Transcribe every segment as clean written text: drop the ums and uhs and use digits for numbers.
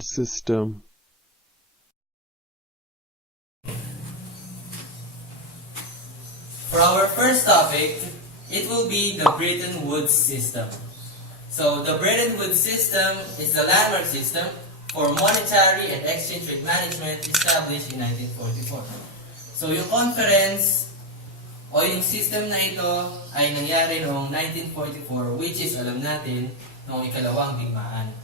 Woods system. For our first topic, it will be the Bretton Woods system. So the Bretton Woods system is the landmark system for monetary and exchange rate management established in 1944. So yung conference o yung system na ito ay nangyari noong 1944, which is alam natin noong ikalawang digmaan.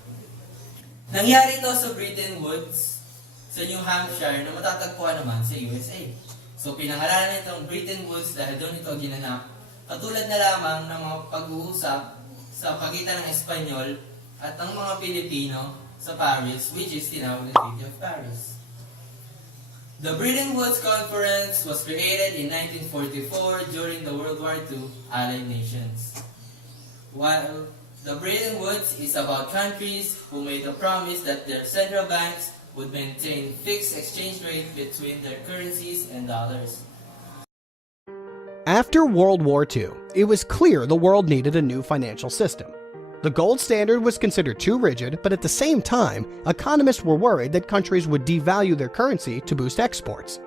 Nangyari ito sa Bretton Woods sa New Hampshire na matatagpuan naman sa USA. So pinangalanan itong Bretton Woods dahil doon ito ginanap, katulad na lamang ng mga pag-uusap sa pagitan ng Espanyol at ng mga Pilipino sa Paris, which is tinawag na Treaty of Paris. The Bretton Woods Conference was created in 1944 during the World War II Allied nations. While the Bretton Woods is about countries who made a promise that their central banks would maintain fixed exchange rate between their currencies and dollars. After World War II, it was clear the world needed a new financial system. The gold standard was considered too rigid, but at the same time, economists were worried that countries would devalue their currency to boost exports.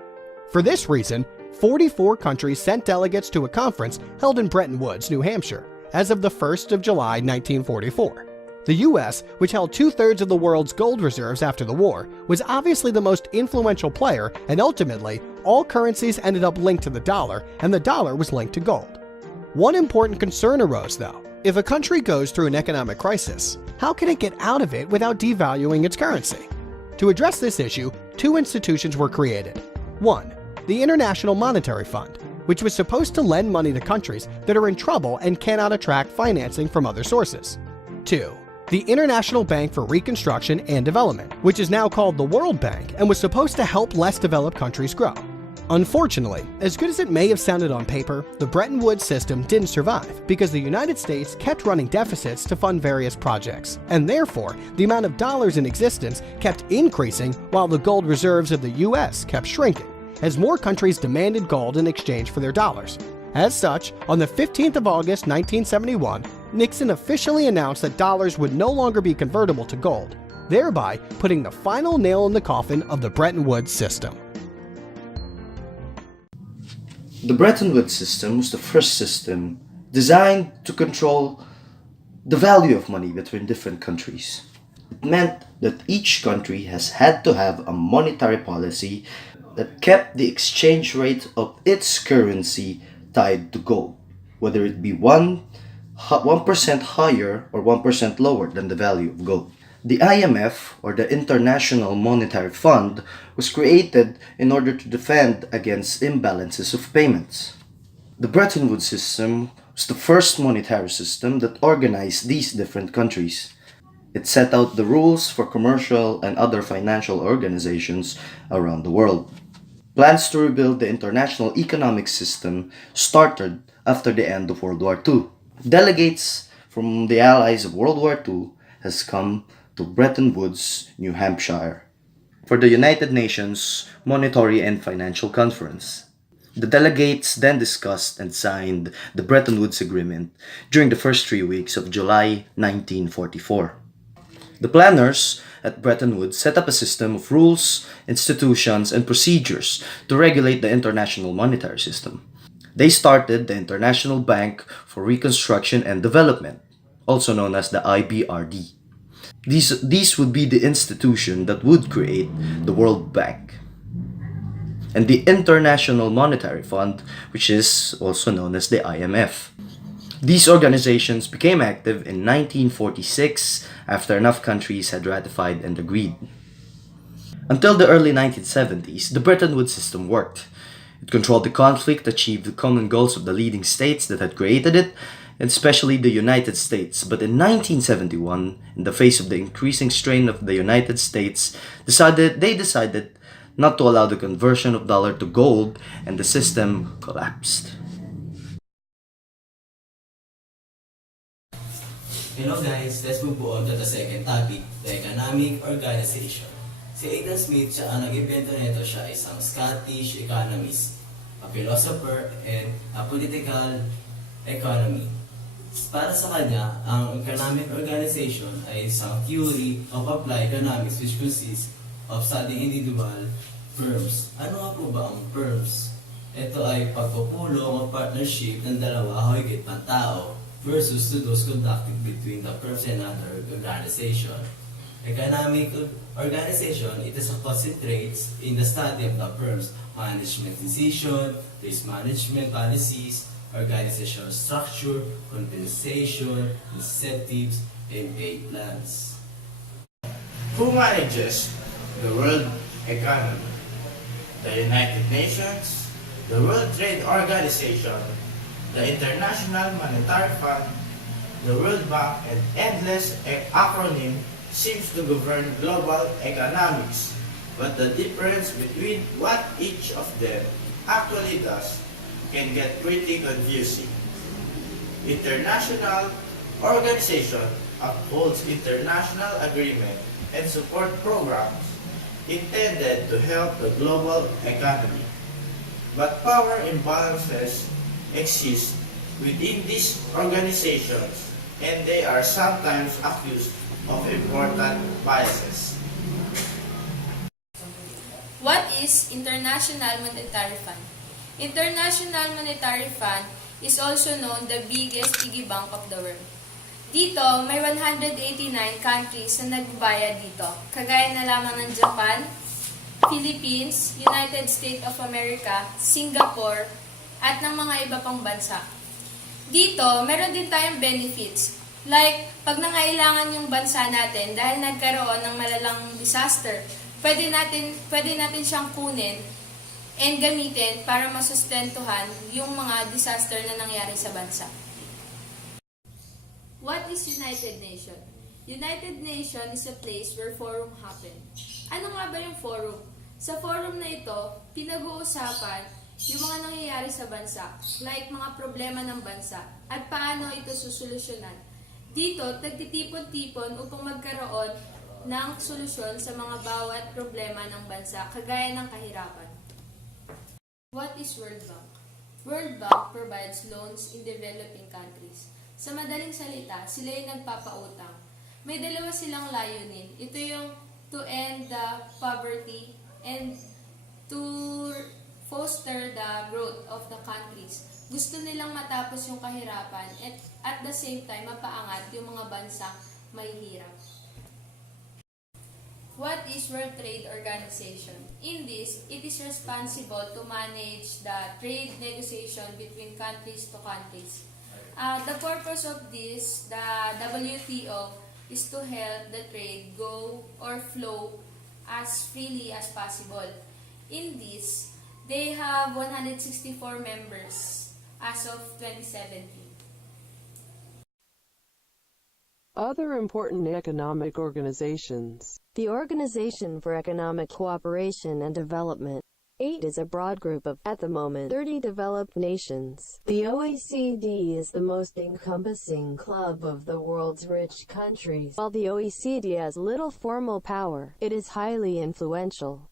For this reason, 44 countries sent delegates to a conference held in Bretton Woods, New Hampshire, as of the 1st of July 1944. The US, which held 2/3 of the world's gold reserves after the war, was obviously the most influential player, and ultimately, all currencies ended up linked to the dollar, and the dollar was linked to gold. One important concern arose, though. If a country goes through an economic crisis, how can it get out of it without devaluing its currency? To address this issue, two institutions were created. One, the International Monetary Fund, which was supposed to lend money to countries that are in trouble and cannot attract financing from other sources. Two, the International Bank for Reconstruction and Development, which is now called the World Bank and was supposed to help less developed countries grow. Unfortunately, as good as it may have sounded on paper, the Bretton Woods system didn't survive because the United States kept running deficits to fund various projects, and therefore, the amount of dollars in existence kept increasing while the gold reserves of the US kept shrinking, as more countries demanded gold in exchange for their dollars. As such, on the 15th of August 1971, Nixon officially announced that dollars would no longer be convertible to gold, thereby putting the final nail in the coffin of the Bretton Woods system. The Bretton Woods system was the first system designed to control the value of money between different countries. It meant that each country has had to have a monetary policy that kept the exchange rate of its currency tied to gold, whether it be 1% higher or 1% lower than the value of gold. The IMF, or the International Monetary Fund, was created in order to defend against imbalances of payments. The Bretton Woods system was the first monetary system that organized these different countries. It set out the rules for commercial and other financial organizations around the world. Plans to rebuild the international economic system started after the end of World War II. Delegates from the allies of World War II has come to Bretton Woods, New Hampshire, for the United Nations Monetary and Financial Conference. The delegates then discussed and signed the Bretton Woods Agreement during the first 3 weeks of July 1944. The planners at Bretton Woods set up a system of rules, institutions, and procedures to regulate the international monetary system. They started the International Bank for Reconstruction and Development, also known as the IBRD. These would be the institution that would create the World Bank, and the International Monetary Fund, which is also known as the IMF. These organizations became active in 1946 after enough countries had ratified and agreed. Until the early 1970s, the Bretton Woods system worked. It controlled the conflict, achieved the common goals of the leading states that had created it, and especially the United States. But in 1971, in the face of the increasing strain of the United States, they decided not to allow the conversion of dollar to gold, and the system collapsed. Hello guys, let's move on to the second topic, the economic organization. Si Adam Smith, siya ang nag-invento nito, siya ay isang Scottish economist, a philosopher, and a political economy. Para sa kanya, ang economic organization ay isang theory of applied economics which consists of studying individual firms. Ano nga po ba ang firms? Ito ay pagpupulong o partnership ng dalawa o higit pang tao versus to those conducted between the firms and other organization. Economic organization, it is concentrates in the study of the firm's management decision, risk management policies, organizational structure, compensation, incentives, and pay plans. Who manages the world economy? The United Nations, the World Trade Organization, the International Monetary Fund, the World Bank, and endless acronym seems to govern global economics. But the difference between what each of them actually does can get pretty confusing. International organization upholds international agreement and support programs intended to help the global economy. But power imbalances exist within these organizations, and they are sometimes accused of important biases. What is International Monetary Fund? International Monetary Fund is also known the biggest piggy bank of the world. Dito, may 189 countries na nagbayad dito, kagaya na lamang ng Japan, Philippines, United States of America, Singapore, at ng mga iba pang bansa. Dito, meron din tayong benefits. Like, pag nangailangan yung bansa natin dahil nagkaroon ng malalang disaster, pwede natin siyang kunin and gamitin para masustentuhan yung mga disaster na nangyari sa bansa. What is United Nations? United Nations is a place where forum happen. Ano nga ba yung forum? Sa forum na ito, pinag-uusapan yung mga nangyayari sa bansa, like mga problema ng bansa, at paano ito susolusyonan. Dito, nagtitipon-tipon upang magkaroon ng solusyon sa mga bawat problema ng bansa, kagaya ng kahirapan. What is World Bank? World Bank provides loans in developing countries. Sa madaling salita, sila yung nagpapautang. May dalawa silang layunin. Ito yung to end the poverty and to foster the growth of the countries. Gusto nilang matapos yung kahirapan at the same time mapaangat yung mga bansang mahihirap. What is World Trade Organization? In this, it is responsible to manage the trade negotiation between countries to countries. The purpose of this, the WTO, is to help the trade go or flow as freely as possible. In this, they have 164 members as of 2017. Other important economic organizations. The Organization for Economic Cooperation and Development. 8 is a broad group of, at the moment, 30 developed nations. The OECD is the most encompassing club of the world's rich countries. While the OECD has little formal power, it is highly influential.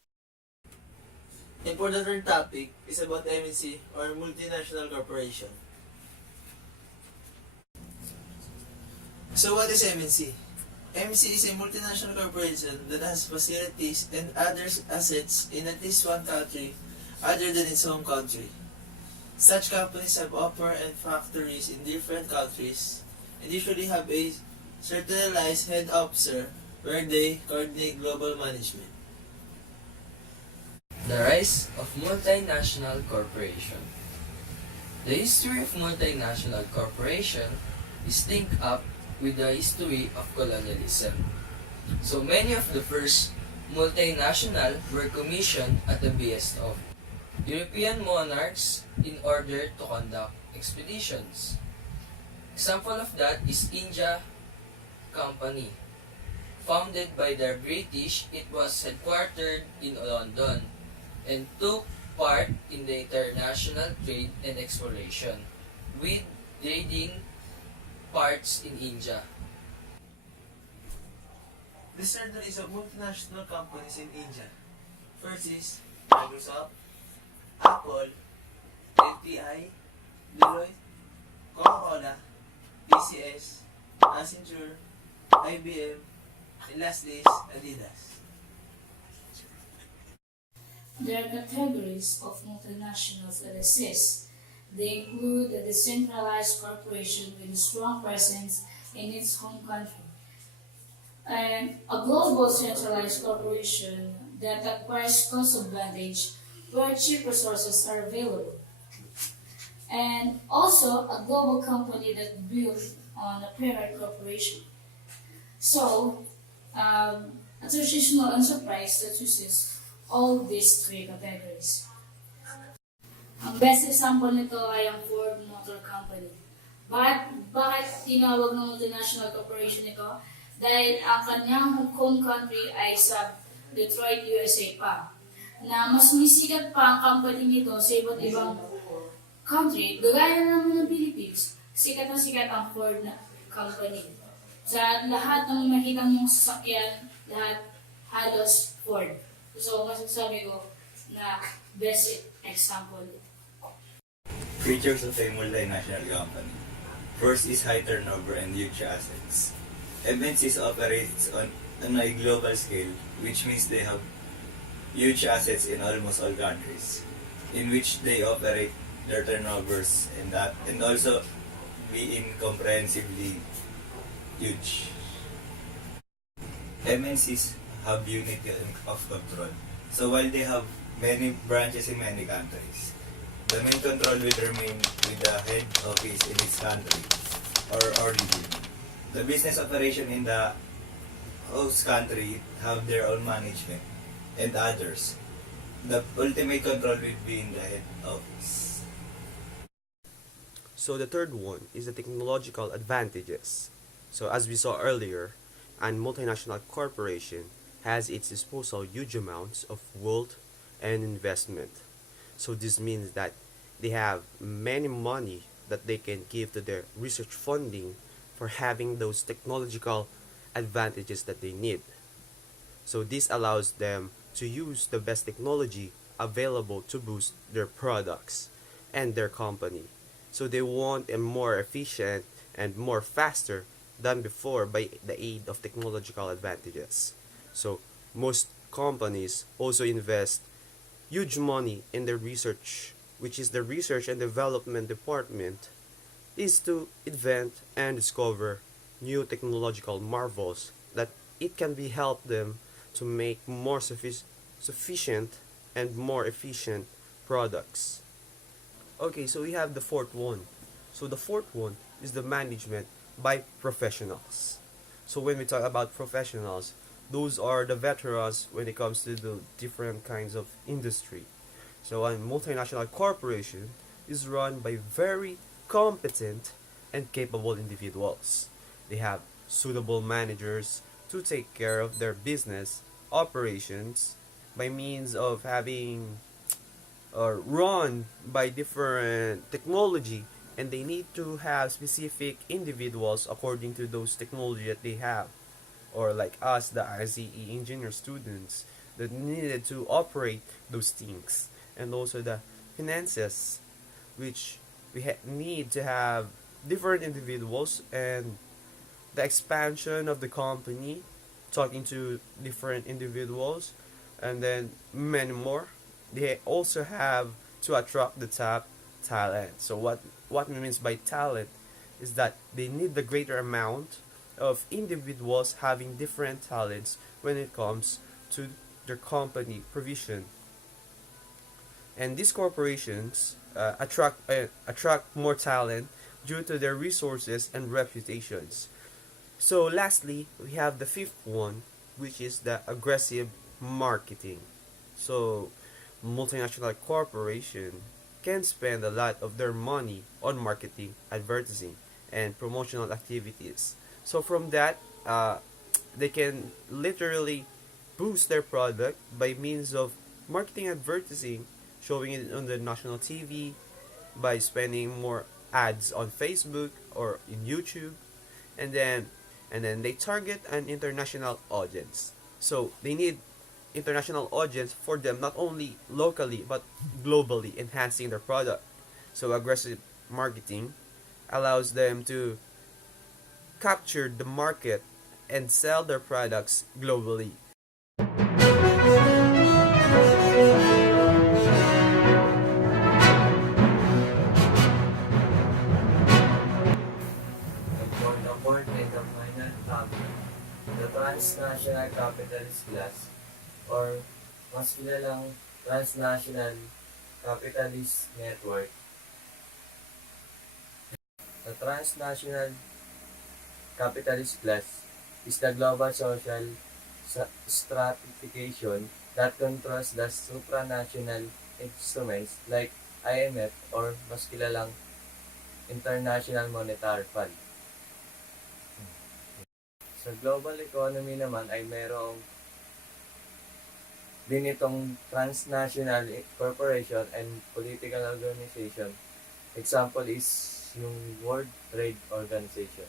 Important topic is about MNC or Multinational Corporation. So what is MNC? MNC is a multinational corporation that has facilities and other assets in at least one country other than its home country. Such companies have offices and factories in different countries and usually have a centralized head officer where they coordinate global management. The rise of multinational corporation. The history of multinational corporation is linked up with the history of colonialism. So many of the first multinational were commissioned at the behest of European monarchs in order to conduct expeditions. Example of that is India Company. Founded by the British, it was headquartered in London and took part in the international trade and exploration with trading parts in India. These are the list of multinational companies in India. First is Microsoft, Apple, LTI, Deloitte, Coca-Cola, TCS, Accenture, IBM, and lastly is Adidas. There are categories of multinationals that exist. They include a decentralized corporation with a strong presence in its home country, and a global centralized corporation that acquires cost advantage where cheap resources are available, and also a global company that builds on a parent corporation. So, a traditional enterprise that uses all these three categories. Ang best example nito ay ang Ford Motor Company. Bakit tinawag ng multinational corporation ito? Dahil ang kanyang home country ay sa Detroit, USA pa. Na mas misikat pa ang company nito sa iba't ibang country, gagaya naman ng Philippines, sikat na sikat ang Ford na company. Sa lahat ng makita mong sasakyan, lahat halos Ford. So, masasabi ko na best example. Features of a multinational company. First is high turnover and huge assets. MNCs operates on a global scale, which means they have huge assets in almost all countries, in which they operate their turnovers and also be incomprehensibly huge. MNCs have unity of control. So while they have many branches in many countries, the main control will remain with the head office in its country or origin. The business operation in the host country have their own management and others. The ultimate control will be in the head office. So the third one is the technological advantages. So as we saw earlier, a multinational corporation has its disposal huge amounts of wealth and investment. So this means that they have many money that they can give to their research funding for having those technological advantages that they need. So this allows them to use the best technology available to boost their products and their company. So they want a more efficient and more faster than before by the aid of technological advantages. So most companies also invest huge money in their research, which is the research and development department, is to invent and discover new technological marvels that it can be help them to make more sufficient and more efficient products. Okay, so we have the fourth one. So the fourth one is the management by professionals. So when we talk about professionals, those are the veterans when it comes to the different kinds of industry. So a multinational corporation is run by very competent and capable individuals. They have suitable managers to take care of their business operations by means of having run by different technology, and they need to have specific individuals according to those technology that they have, or like us, the ICE engineer students that needed to operate those things, and also the finances, which we need to have different individuals, and the expansion of the company, talking to different individuals, and then many more. They also have to attract the top talent. So what means by talent is that they need the greater amount of individuals having different talents when it comes to their company provision. And these corporations attract more talent due to their resources and reputations. So lastly, we have the fifth one, which is the aggressive marketing. So multinational corporation can spend a lot of their money on marketing, advertising, and promotional activities. So from that, they can literally boost their product by means of marketing, advertising, showing it on the national TV, by spending more ads on Facebook or in YouTube, and then they target an international audience. So they need international audience for them, not only locally but globally, enhancing their product. So aggressive marketing allows them to capture the market and sell their products globally. For the fourth and the final topic, the transnational capitalist class, or mas kilalang transnational capitalist network. The transnational capitalist class is the global social stratification that controls the supranational instruments like IMF or mas kilalang International Monetary Fund. Sa global economy naman ay merong din itong transnational corporation and political organization. Example is yung World Trade Organization.